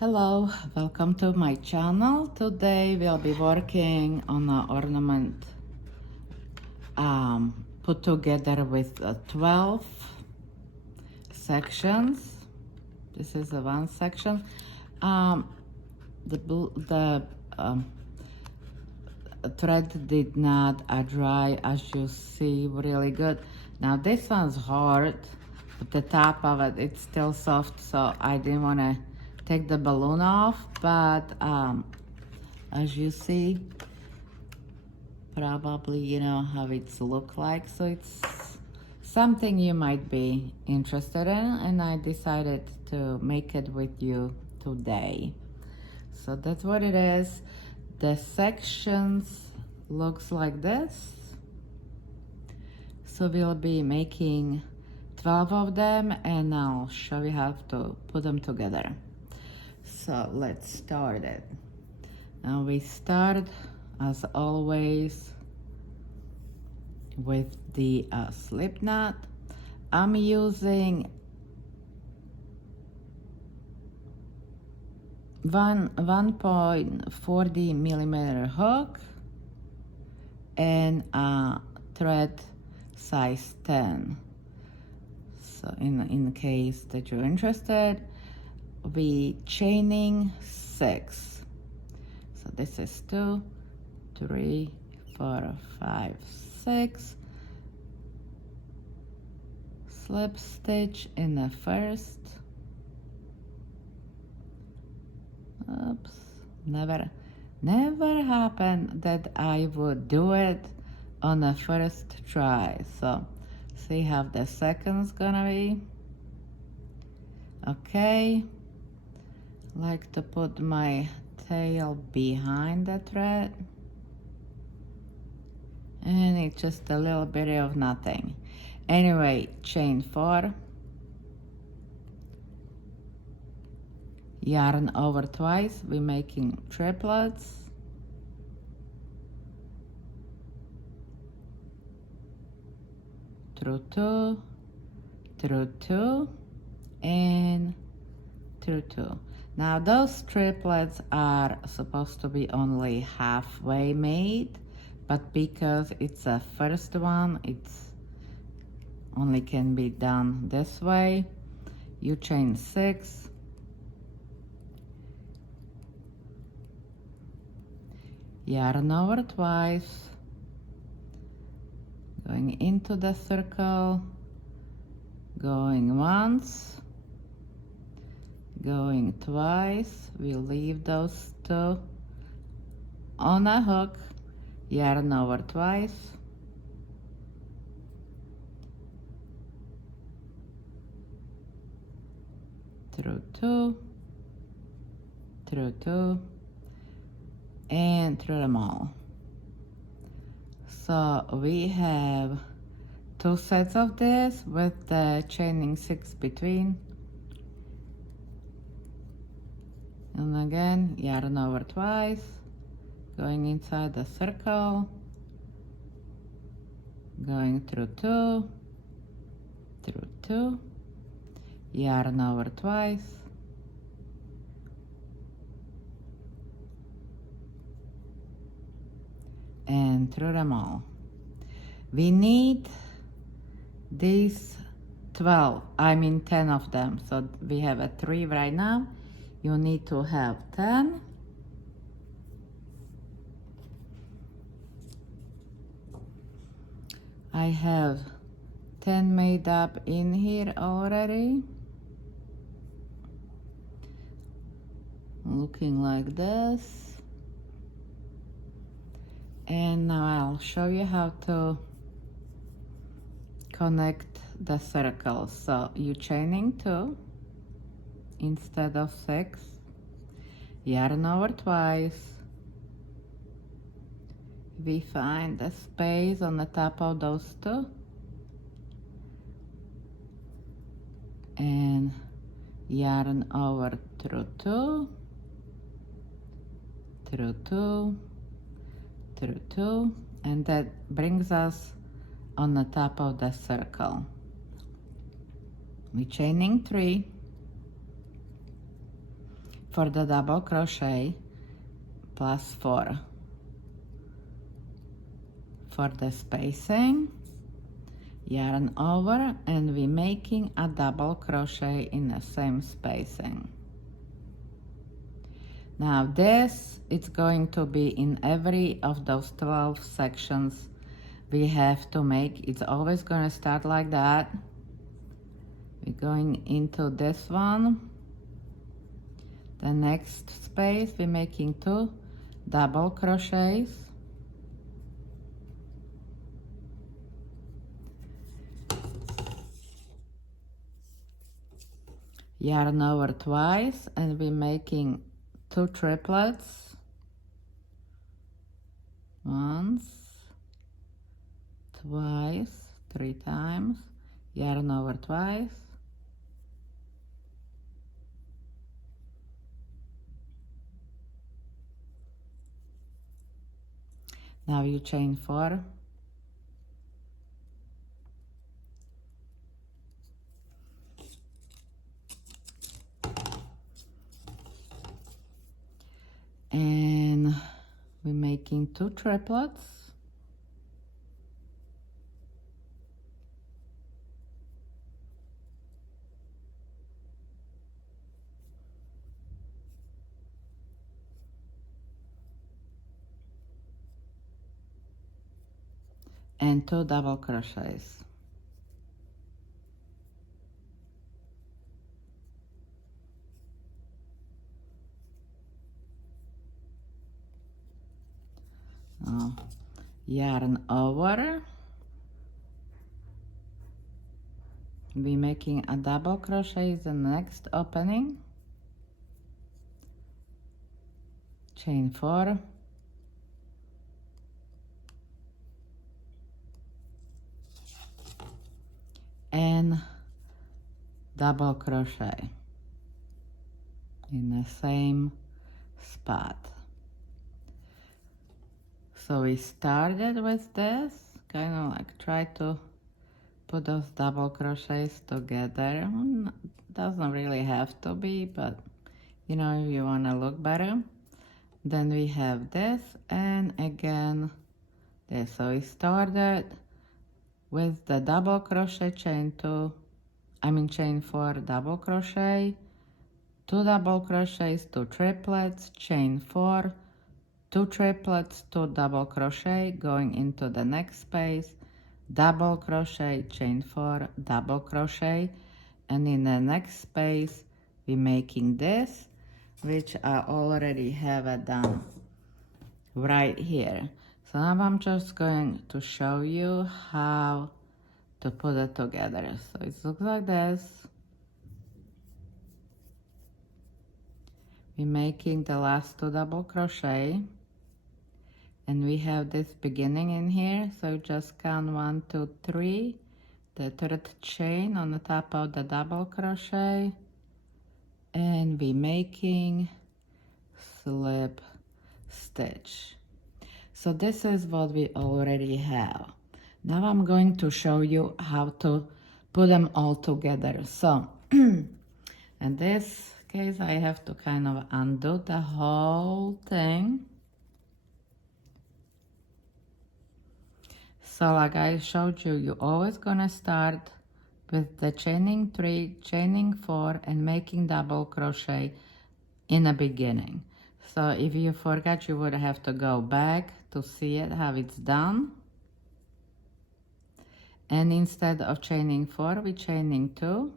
Hello, welcome to my channel. Today we'll be working on an ornament put together with 12 sections. This is the one section. The thread did not dry, as you see, really good. Now this one's hard, but the top of it, it's still soft, so I didn't want to take the balloon off, but as you see, probably you know how it's look like, so it's something you might be interested in, and I decided to make it with you today. So that's what it is. The sections looks like this. So we'll be making 12 of them, and I'll show you how to put them together. So let's start it. Now we start, as always, with the slip knot. I'm using 1.40 millimeter hook and a thread size 10. So in case that you're interested, we chaining 6. So this is 2, 3, 4, 5, 6. Slip stitch in the first. Oops, never happened that I would do it on the first try. So see how the second's gonna be. Okay, like to put my tail behind the thread, and it's just a little bit of nothing. Anyway, chain 4, yarn over twice. We're making triplets. Through 2, through 2, and through 2. Now those triplets are supposed to be only halfway made, but because it's a first one, it's only can be done this way. You chain 6, yarn over twice, going into the circle, going once, going twice. We leave those 2 on a hook, yarn over twice, through 2, through 2, and through them all. So we have 2 sets of this with the chaining 6 between. And again, yarn over twice, going inside the circle, going through 2, through 2, yarn over twice, and through them all. We need these 10 of them. So we have a 3 right now. You need to have 10. I have 10 made up in here already. Looking like this. And now I'll show you how to connect the circles. So you chaining 2 instead of 6, yarn over twice. We find the space on the top of those 2, and yarn over through 2, through 2, through 2, and that brings us on the top of the circle. We chaining 3, for the double crochet plus 4 for the spacing, yarn over, and we're making a double crochet in the same spacing. Now this, it's going to be in every of those 12 sections we have to make. It's always going to start like that. We're going into this one. The next space, we're making 2 double crochets. Yarn over twice, and we're making 2 triplets. Once, twice, 3 times. Yarn over twice. Now you chain 4. And we're making 2 triplets. And 2 double crochets. Now, yarn over. We're making a double crochet in the next opening. Chain 4. And double crochet in the same spot. So we started with this, kind of like try to put those double crochets together. Doesn't really have to be, but you know, if you want to look better. Then we have this, and again this. So we started with the double crochet, chain 4 double crochet, 2 double crochets, 2 triplets, chain 4, 2 triplets, 2 double crochet, going into the next space, double crochet, chain 4, double crochet, and in the next space we're making this, which I already have it done right here. So now I'm just going to show you how to put it together. So it looks like this. We're making the last 2 double crochet, and we have this beginning in here, so just count 1, 2, 3, the 3rd chain on the top of the double crochet, and we're making slip stitch. So this is what we already have. Now I'm going to show you how to put them all together. So in this case I have to kind of undo the whole thing. So like I showed you, you're always gonna start with the chaining 3, chaining 4, and making double crochet in the beginning. So if you forgot, you would have to go back to see it, how it's done. And instead of chaining 4, we're chaining 2.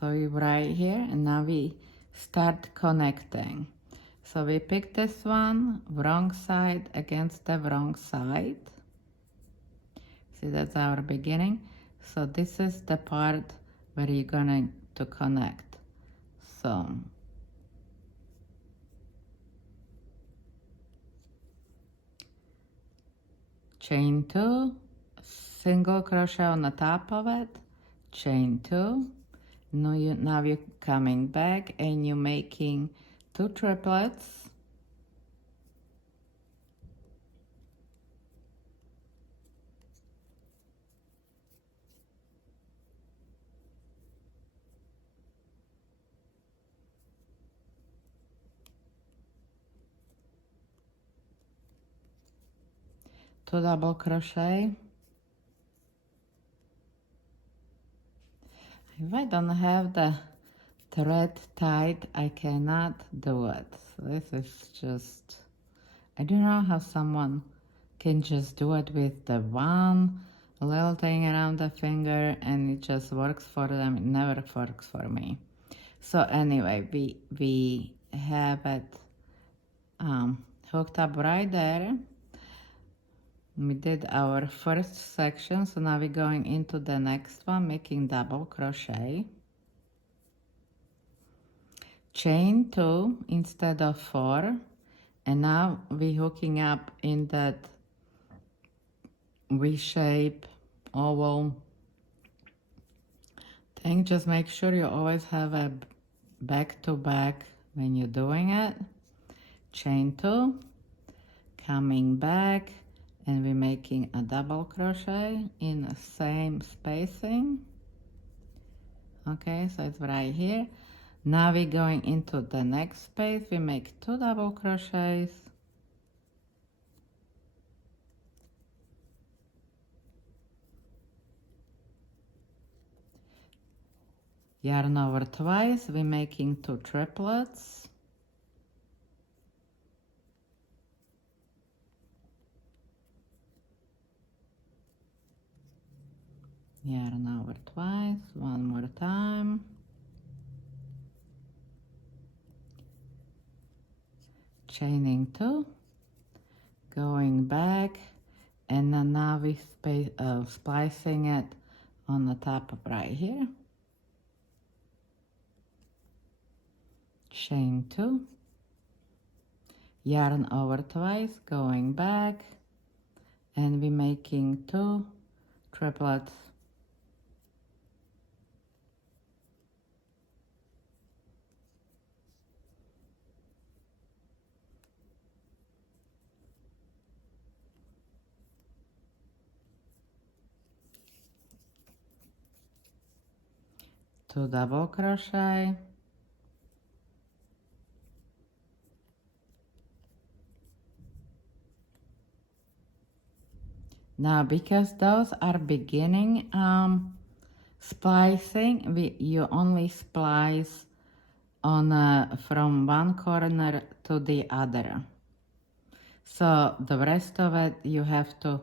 So you're right here, and now we start connecting. So we pick this one, wrong side against the wrong side. See, that's our beginning. So this is the part where you're going to connect. So chain 2, single crochet on the top of it, chain 2. Now you're coming back and you're making 2 triplets. 2 double crochet. If I don't have the thread tied, I cannot do it. So this is just, I don't know how someone can just do it with the one little thing around the finger and it just works for them. It never works for me. So anyway, we have it hooked up right there. We did our first section, so now we're going into the next one, making double crochet. Chain 2 instead of 4, and now we're hooking up in that V-shape oval thing. Just make sure you always have a back to back when you're doing it. Chain 2, coming back, and we're making a double crochet in the same spacing. Okay, so it's right here. Now we're going into the next space. We make 2 double crochets. Yarn over twice. We're making 2 triplets. Yarn over twice, one more time. Chaining 2, going back, and then now we splicing it on the top of right here. Chain 2, yarn over twice, going back, and we're making 2 triplets. Two double crochet, now because those are beginning splicing, you only splice on from one corner to the other, so the rest of it you have to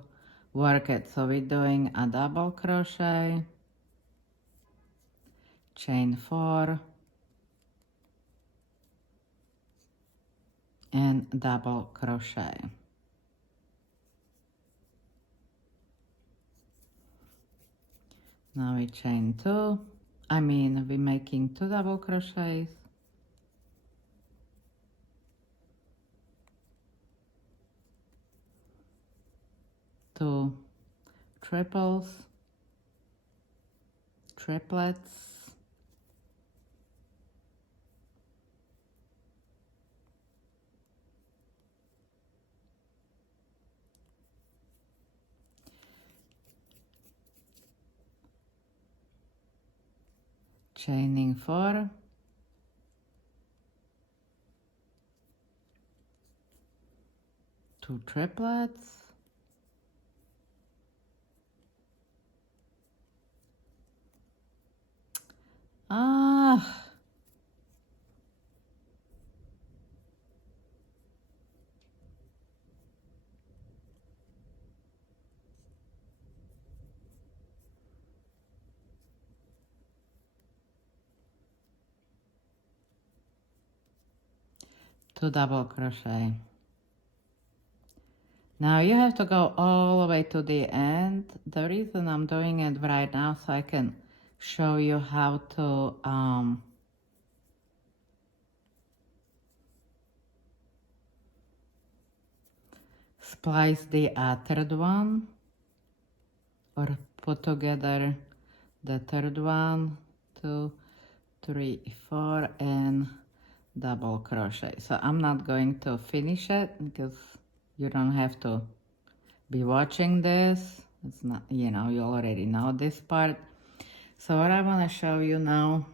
work it. So we're doing a double crochet, chain 4, and double crochet. Now we chain 2, we're making 2 double crochets, 2 triples, triplets, chaining 4, two triplets, two double crochet. Now you have to go all the way to the end. The reason I'm doing it right now so I can show you how to splice the third one, or put together the third one, 2, 3, 4, and double crochet. So I'm not going to finish it because you don't have to be watching this. It's not, you already know this part. So what I want to show you now,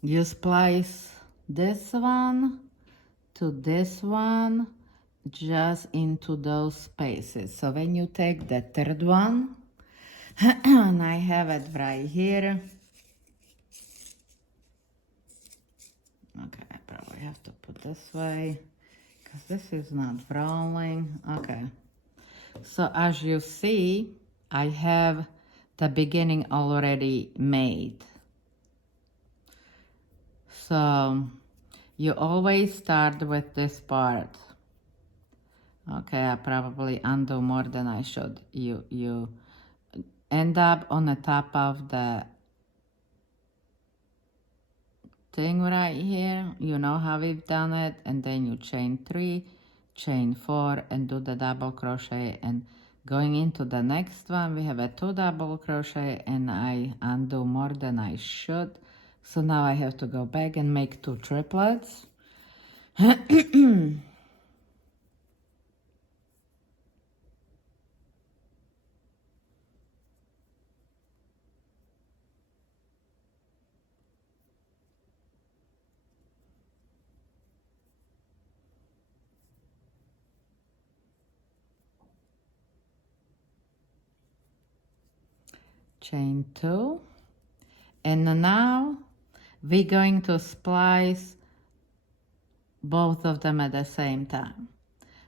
you splice this one to this one, just into those spaces. So when you take the third one, and I have it right here. Okay, I probably have to put this way because this is not rolling. Okay. So as you see, I have the beginning already made. So you always start with this part. Okay, I probably undo more than I should. You end up on the top of the thing right here. You know how we've done it, and then you chain 3, chain 4, and do the double crochet. And going into the next one, we have a 2 double crochet, and I undo more than I should. So now I have to go back and make 2 triplets. Chain 2, and now we're going to splice both of them at the same time.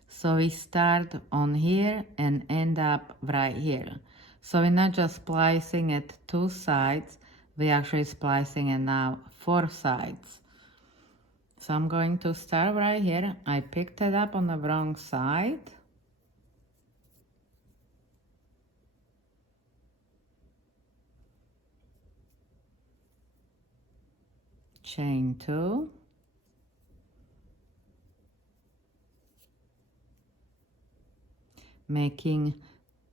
So we start on here and end up right here. So we're not just splicing it 2 sides, we're actually splicing it now 4 sides. So I'm going to start right here. I picked it up on the wrong side. Chain 2. Making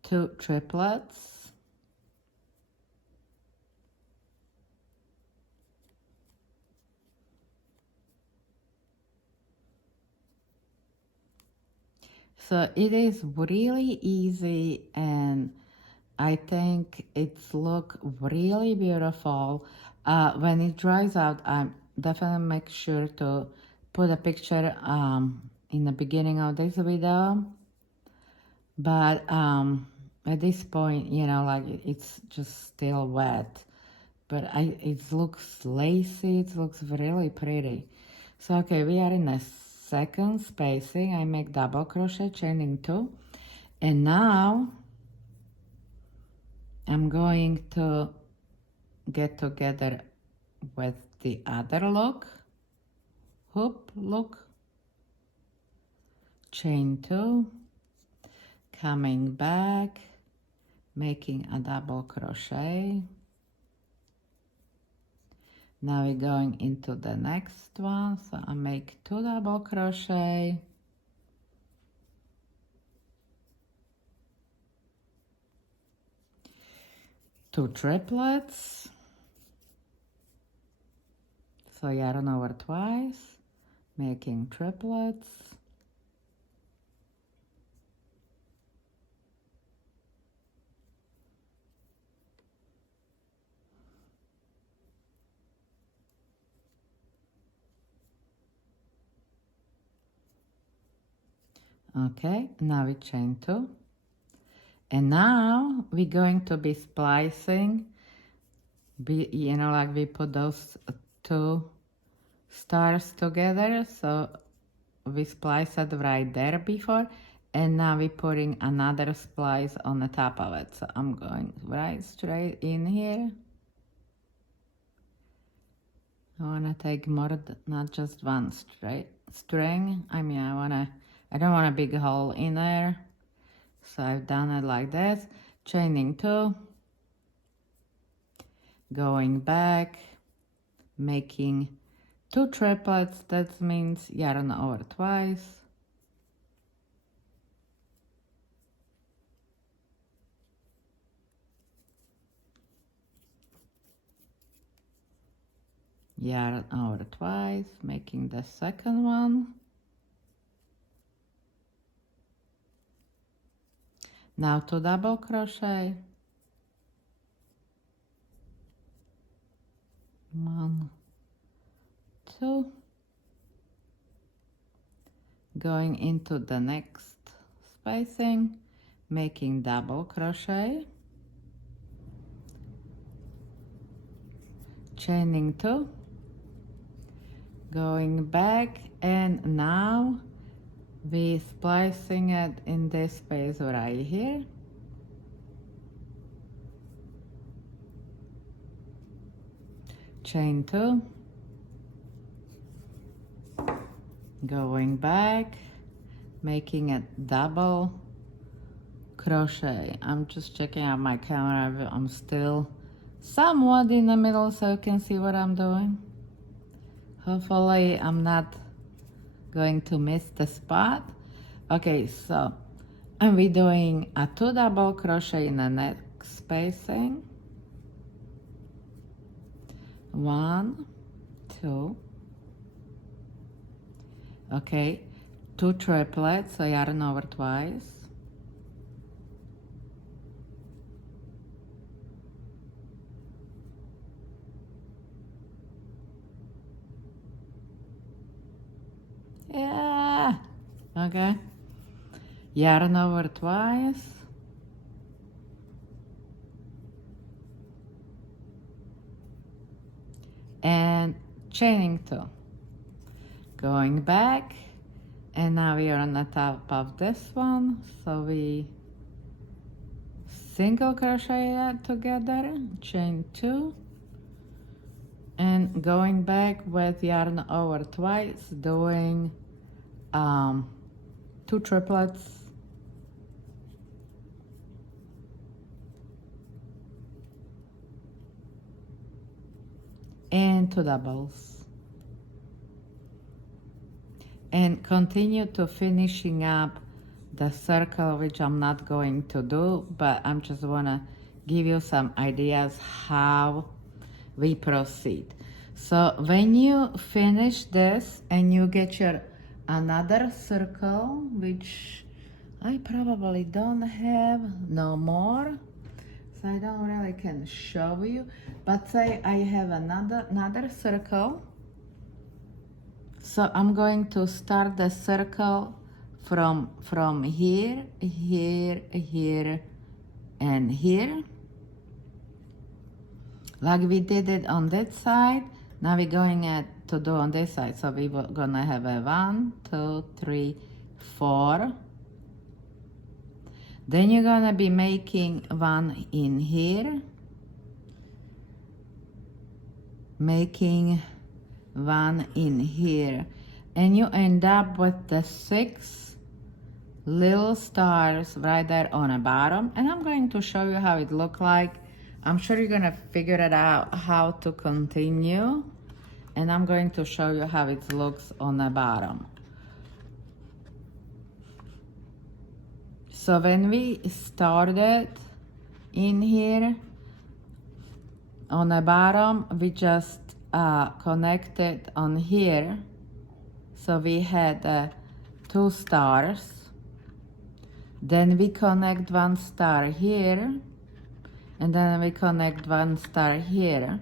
2 triplets. So it is really easy, and I think it's look really beautiful. When it dries out, I definitely make sure to put a picture in the beginning of this video. But at this point, you know, like it's just still wet. But it looks lacy, it looks really pretty. So okay, we are in the second spacing. I make double crochet, chaining 2. And now I'm going to get together with the other hook, chain 2, coming back, making a double crochet. Now we're going into the next one, so I make 2 double crochet, two triplets, so yarn over twice, making triplets, okay, now we chain 2, and now we're going to be splicing, you know, like we put those 2 stars together, so we spliced it right there before, and now we're putting another splice on the top of it. So I'm going right straight in here. I want to take more, not just one straight string. I mean, I don't want a big hole in there. So I've done it like this, chaining 2, going back, making 2 triplets. That means yarn over twice, yarn over twice, making the second one. Now 2 double crochet, 1, 2, going into the next spacing, making double crochet, chaining 2, going back, and now we splicing it in this space right here. Chain 2, going back, making it double crochet. I'm just checking out my camera. I'm still somewhat in the middle so you can see what I'm doing. Hopefully I'm not going to miss the spot. Okay, so and we're doing a 2 double crochet in the next spacing. 1, 2, okay, 2 triplets, so yarn over twice, yeah, okay, yarn over twice, and chaining 2, going back, and now we are on the top of this one, so we single crochet that together, chain 2, and going back with yarn over twice, doing 2 triplets, and 2 doubles, and continue to finishing up the circle, which I'm not going to do, but I'm just wanna give you some ideas how we proceed. So when you finish this and you get your another circle, which I probably don't have no more, so I don't really can show you, but say I have another circle. So I'm going to start the circle from here, here, here, and here. Like we did it on that side, now we're going to do on this side. So we're gonna have a 1, 2, 3, 4. Then you're gonna be making 1 in here, making 1 in here, and you end up with the 6 little stars right there on the bottom. And I'm going to show you how it look like. I'm sure you're gonna figure it out how to continue, and I'm going to show you how it looks on the bottom. So when we started in here on the bottom, we just connected on here, so we had 2 stars. Then we connect 1 star here, and then we connect 1 star here,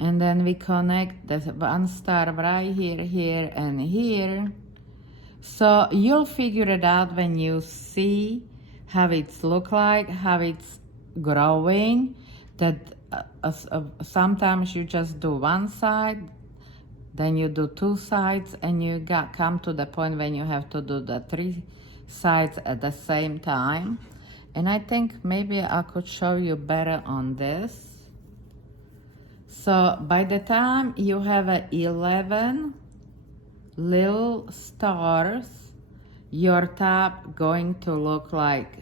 and then we connect the 1 star right here, here, and here. So you'll figure it out when you see how it's look like, how it's growing, that sometimes you just do 1 side, then you do 2 sides, and you come to the point when you have to do the 3 sides at the same time. And I think maybe I could show you better on this. So by the time you have 11 little stars, your top going to look like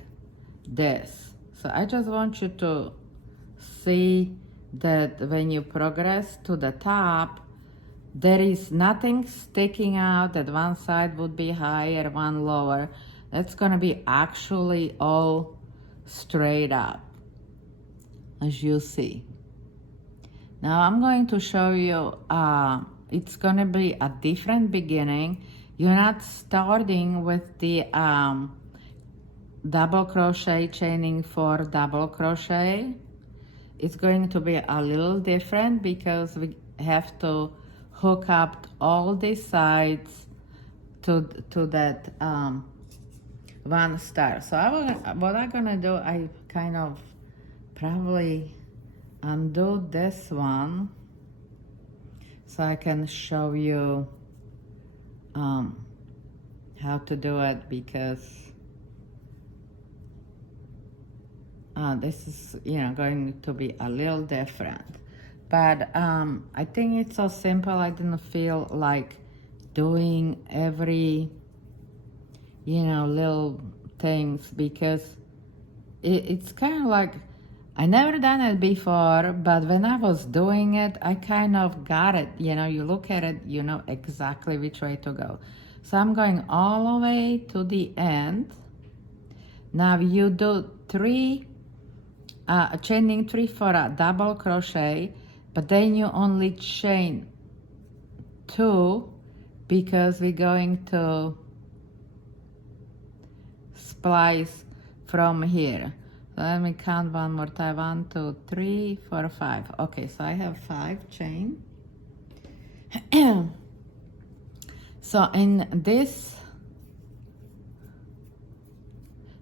this. So I just want you to see that when you progress to the top, there is nothing sticking out that one side would be higher, one lower. That's gonna be actually all straight up, as you see. Now I'm going to show you, it's gonna be a different beginning. You're not starting with the double crochet chaining for double crochet. It's going to be a little different because we have to hook up all these sides to that one star. So what I'm gonna do, I kind of probably undo this one so I can show you how to do it, because this is, going to be a little different. But I think it's so simple. I didn't feel like doing every, little things, because it's kind of like, I never done it before, but when I was doing it, I kind of got it. You look at it, you know exactly which way to go. So I'm going all the way to the end. Now you do chaining 3 for a double crochet, but then you only chain 2 because we're going to splice from here. So let me count one more time. 1, 2, 3, 4, 5. Okay, so I have 5 chain. So in this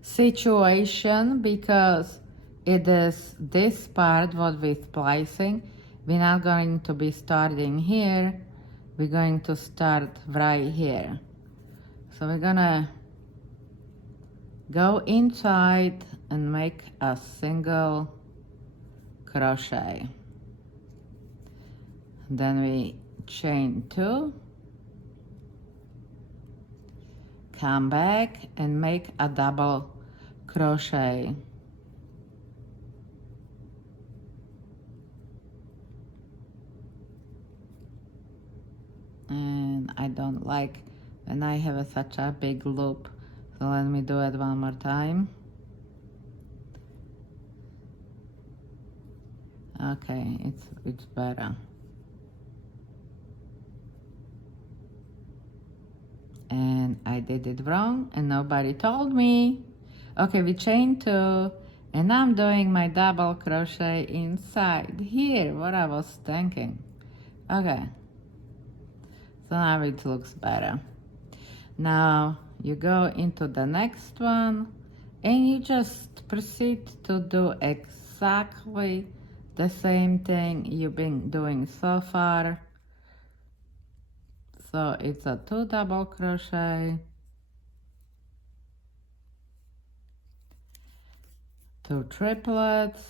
situation, because it is this part what we're splicing, we're not going to be starting here, we're going to start right here. So we're gonna go inside and make a single crochet. Then we chain 2, come back and make a double crochet. And I don't like when I have such a big loop, so let me do it one more time. Okay, it's better. And I did it wrong and nobody told me. Okay, we chain 2 and I'm doing my double crochet inside here, what I was thinking. Okay, so now it looks better. Now you go into the next one and you just proceed to do exactly the same thing you've been doing so far. So it's a 2 double crochet, 2 triplets,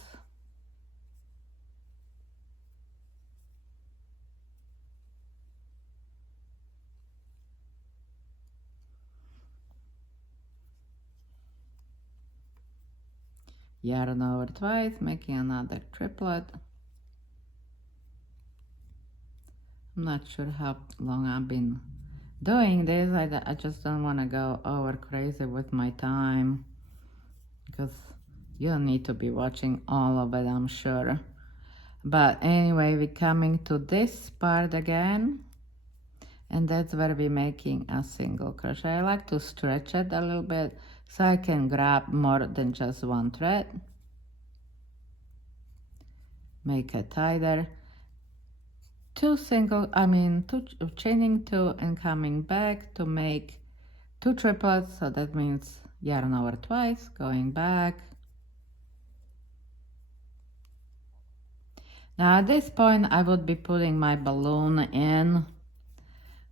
yarn over twice, making another triplet. I'm not sure how long I've been doing this. I just don't want to go over crazy with my time, because you don't need to be watching all of it, I'm sure. But anyway, we're coming to this part again, and that's where we're making a single crochet. I like to stretch it a little bit so I can grab more than just one thread. Make it tighter. Two chaining 2 and coming back to make 2 triplets, so that means yarn over twice, going back. Now at this point I would be putting my balloon in,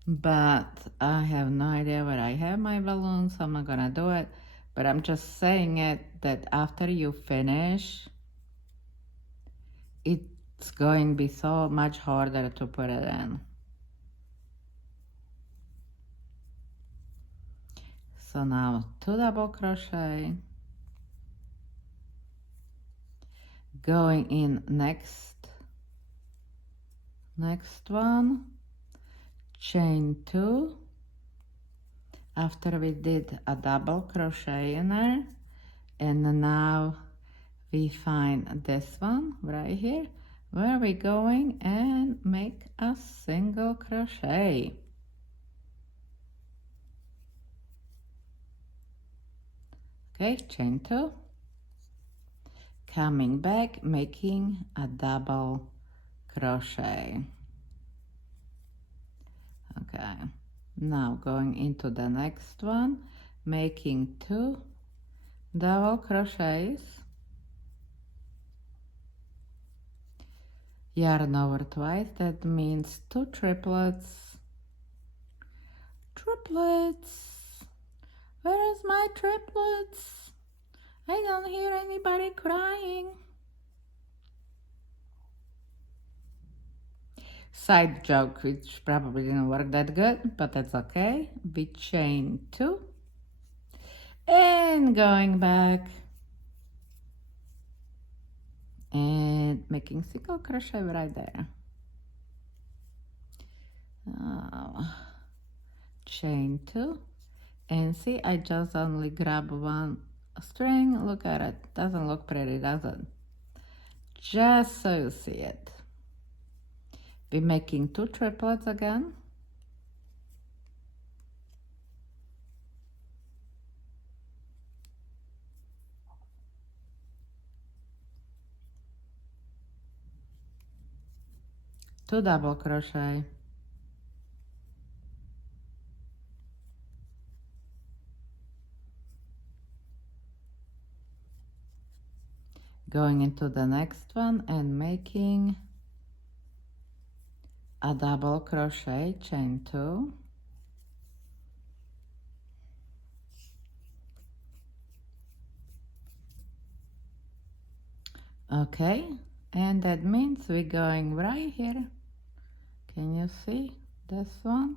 but I have no idea where I have my balloon, so I'm not gonna do it. But I'm just saying it that after you finish, it's going to be so much harder to put it in. So now 2 double crochet, going in next one, chain 2 after we did a double crochet in there, and now we find this one right here where we're going and make a single crochet. Okay, chain 2, coming back, making a double crochet. Okay, now going into the next one, making 2 double crochets, yarn over twice, that means 2 triplets. Triplets, where is my triplets? I don't hear anybody crying. Side joke, which probably didn't work that good, but that's okay. We chain 2 and going back and making single crochet right there. Chain 2 and see, I just only grab one string. Look at it, doesn't look pretty, does it? Just so you see it. Be making 2 triplets again. Two double crochet. Going into the next one and making a double crochet, chain 2. Okay, and that means we're going right here. Can you see this one?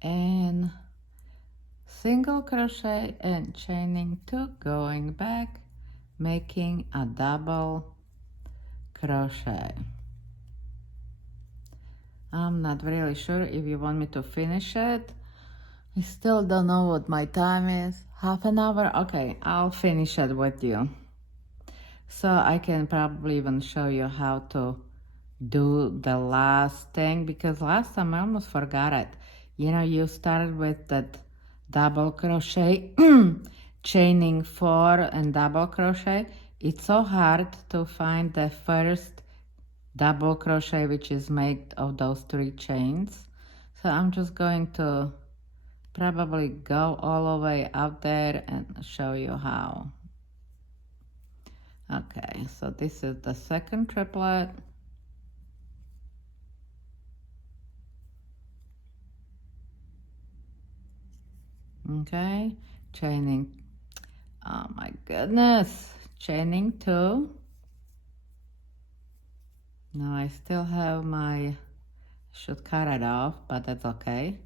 And single crochet and chaining 2, going back, making a double crochet. I'm not really sure if you want me to finish it. I still don't know what my time is. Half an hour? Okay, I'll finish it with you. So I can probably even show you how to do the last thing, because last time I almost forgot it. You know, you started with that double crochet, chaining 4 and double crochet. It's so hard to find the first double crochet which is made of those 3 chains. So I'm just going to probably go all the way out there and show you how. Okay, so this is the second triplet. Okay, chaining, oh my goodness, chaining 2. Now I still have my, should cut it off, but that's okay.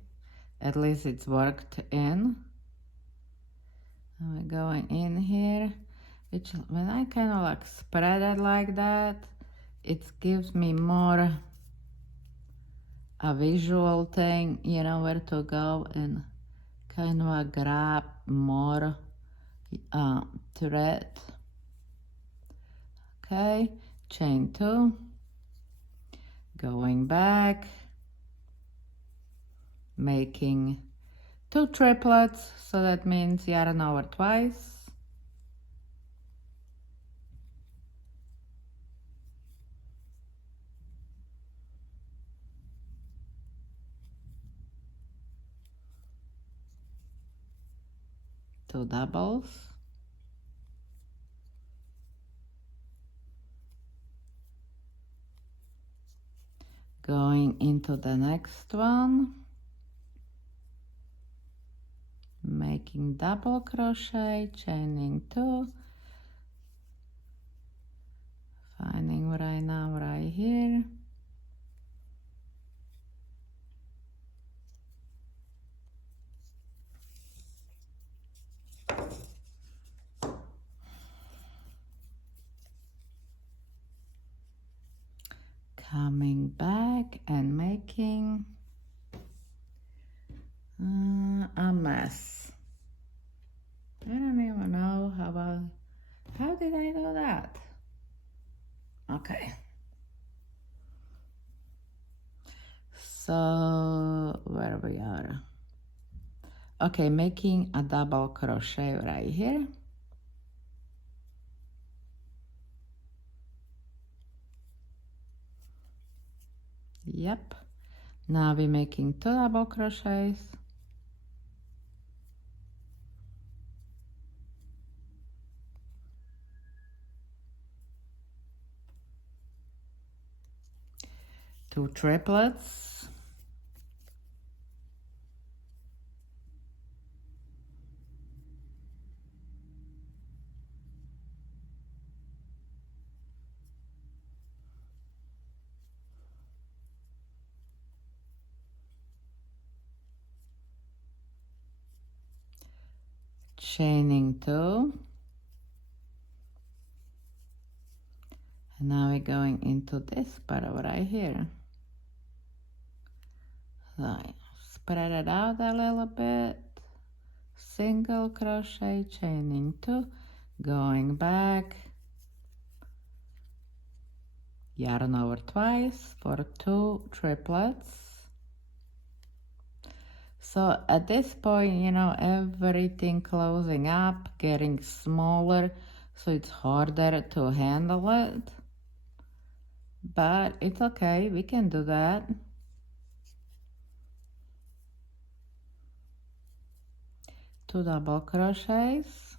At least it's worked in. We're going in here, which when I kind of like spread it like that, it gives me more a visual thing, you know, where to go and kind of grab more thread. Okay, chain 2, going back, making 2 triplets, so that means yarn over twice. Two doubles. Going into the next one, making double crochet, chaining 2, finding right now right here, coming back and making a mess. I don't even know how did I do that? Okay. So where we are. Okay, making a double crochet right here. Yep. Now we're making 2 double crochets. Two triplets. Chaining 2. And now we're going into this part right here. So spread it out a little bit. Single crochet, chaining 2, going back, yarn over twice for 2 triplets. So at this point, you know, everything closing up, getting smaller, so it's harder to handle it. But it's okay, we can do that. Two double crochets.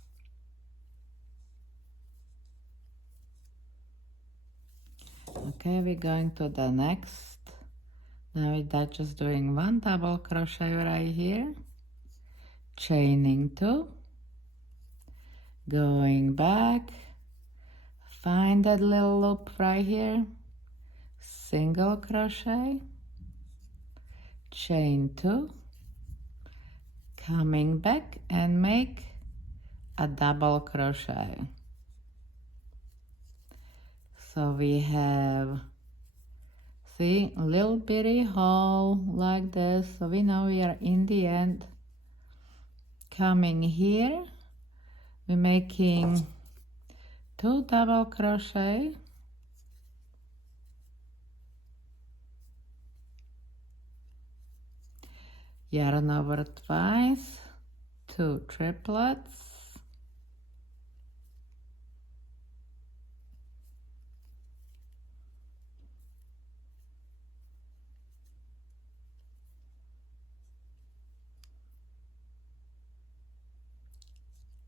Okay, we're going to the next. Now we're just doing 1 double crochet right here, chaining 2, going back, find that little loop right here, single crochet, chain 2, coming back and make a double crochet. So we have, see, a little bitty hole like this, so we know we are in the end. Coming here, we're making 2 double crochet, yarn over twice, 2 triplets,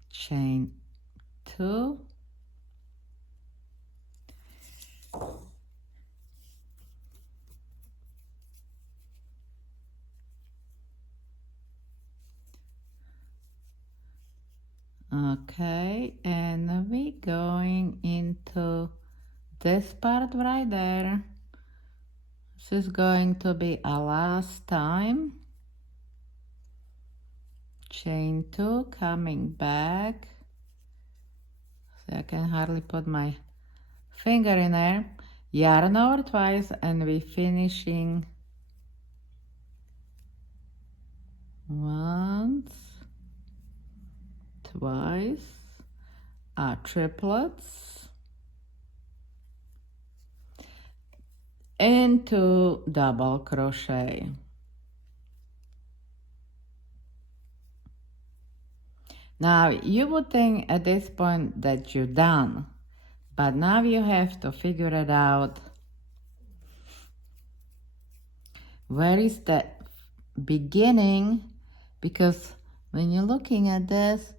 chain 2, okay, and we going into this part right there. This is going to be a last time. Chain 2, coming back. See, I can hardly put my finger in there. Yarn over twice, and we finishing once, twice, triplets, and 2 double crochet. Now you would think at this point that you're done, but now you have to figure it out. Where is the beginning? Because when you're looking at this,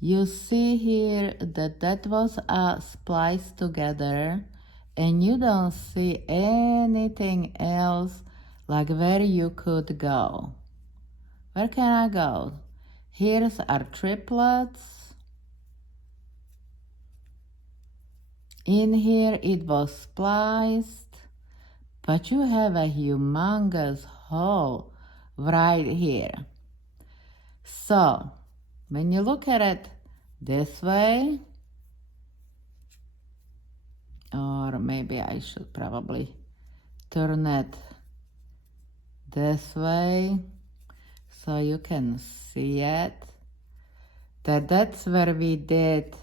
you see here that that was spliced together, and you don't see anything else like where you could go. Where can I go? Here's our triplets. In here it was spliced, but you have a humongous hole right here. So when you look at it this way, or maybe I should probably turn it this way so you can see it, that's where we did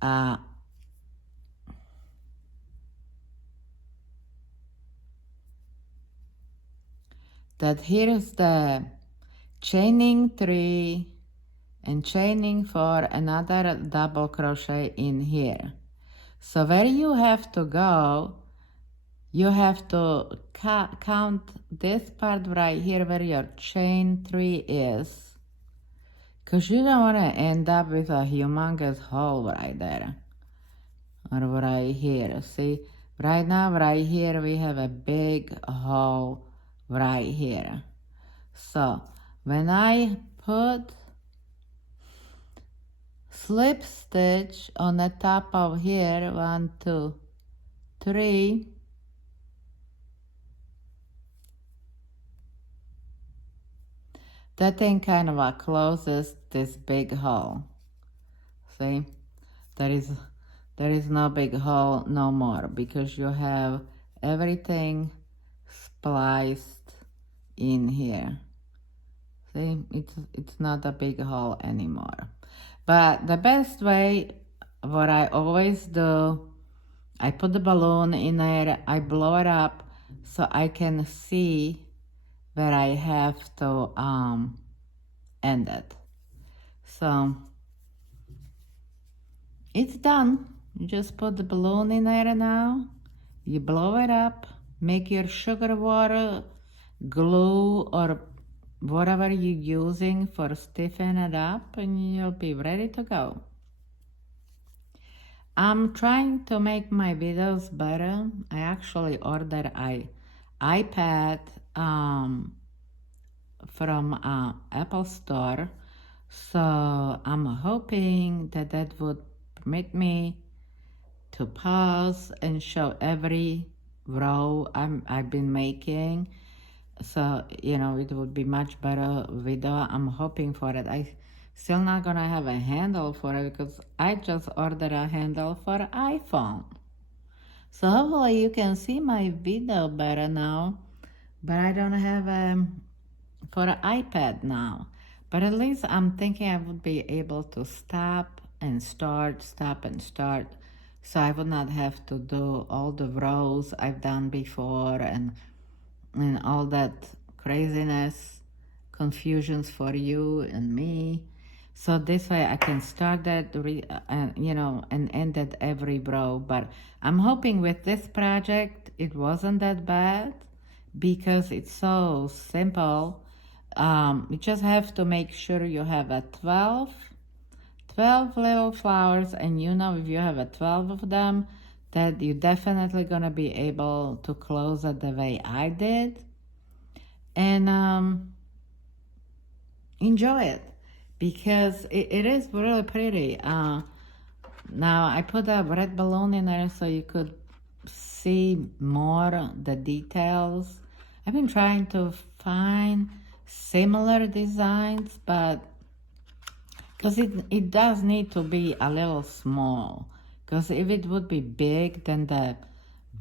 that here is the chaining 3 and chaining 4, another double crochet in here. So where you have to go you have to count this part right here where your chain 3 is, because you don't want to end up with a humongous hole right there or right here. See, right now right here we have a big hole right here. So when I put slip stitch on the top of here, 1, 2, 3, that thing kind of closes this big hole. See, there is no big hole no more because you have everything spliced in here. See, it's not a big hole anymore. But the best way, what I always do, I put the balloon in there, I blow it up so I can see where I have to end it. So it's done. You just put the balloon in there now, you blow it up, make your sugar water, glue, or whatever you're using for stiffen it up, and you'll be ready to go. I'm trying to make my videos better. I actually ordered an iPad from Apple Store, so I'm hoping that that would permit me to pause and show every row I've been making. So, you know, it would be much better video. I'm hoping for it. I still not gonna have a handle for it because I just ordered a handle for iPhone. So hopefully you can see my video better now, but I don't have for an iPad now. But at least I'm thinking I would be able to stop and start, stop and start, so I would not have to do all the rows I've done before and all that craziness, confusions for you and me. So this way I can start that, you know, and end at every row. But I'm hoping with this project it wasn't that bad because it's so simple. You just have to make sure you have a 12 little flowers, and you know if you have a 12 of them, that you're definitely gonna be able to close it the way I did, and enjoy it because it is really pretty. Now I put a red balloon in there so you could see more the details. I've been trying to find similar designs, but because it does need to be a little small, because if it would be big, then the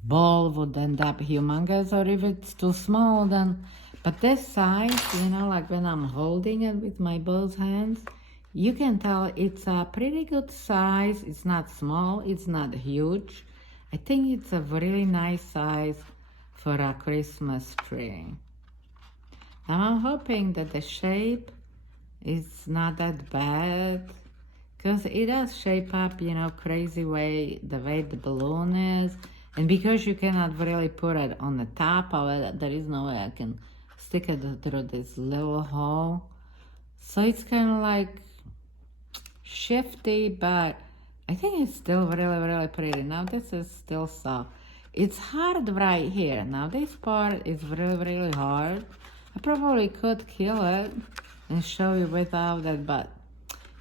ball would end up humongous, or if it's too small, then, but this size, you know, like when I'm holding it with my both hands, you can tell it's a pretty good size. It's not small, it's not huge. I think it's a really nice size for a Christmas tree. Now I'm hoping that the shape is not that bad, because it does shape up, you know, crazy way, the way the balloon is. And because you cannot really put it on the top of it, there is no way I can stick it through this little hole. So it's kind of like shifty, but I think it's still really, really pretty. Now this is still soft. It's hard right here. Now this part is really, really hard. I probably could kill it and show you without it, but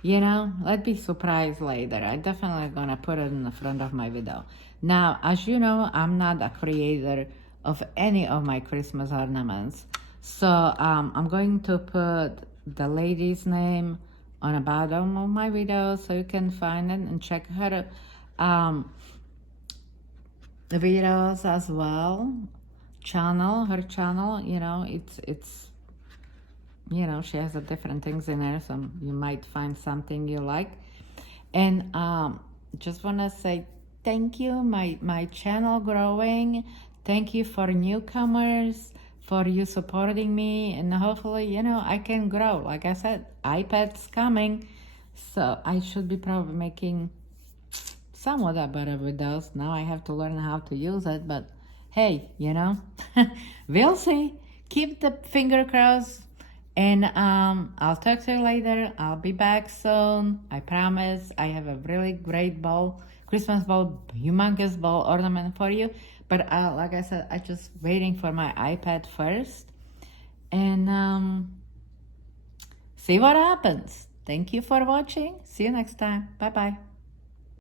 you know, let's be surprised later. I definitely gonna put it in the front of my video. Now, as you know, I'm not a creator of any of my Christmas ornaments, so I'm going to put the lady's name on the bottom of my video so you can find it and check her videos as well. Her channel, you know, it's you know, she has different things in there, so you might find something you like. And just want to say thank you, my channel growing. Thank you for newcomers, for you supporting me, and hopefully, you know, I can grow. Like I said, iPad's coming, so I should be probably making somewhat better videos. Now I have to learn how to use it, but hey, we'll see. Keep the finger crossed. And I'll talk to you later. I'll be back soon. I promise. I have a really great ball, Christmas ball, humongous ball ornament for you. But like I said, I'm just waiting for my iPad first. And see what happens. Thank you for watching. See you next time. Bye-bye.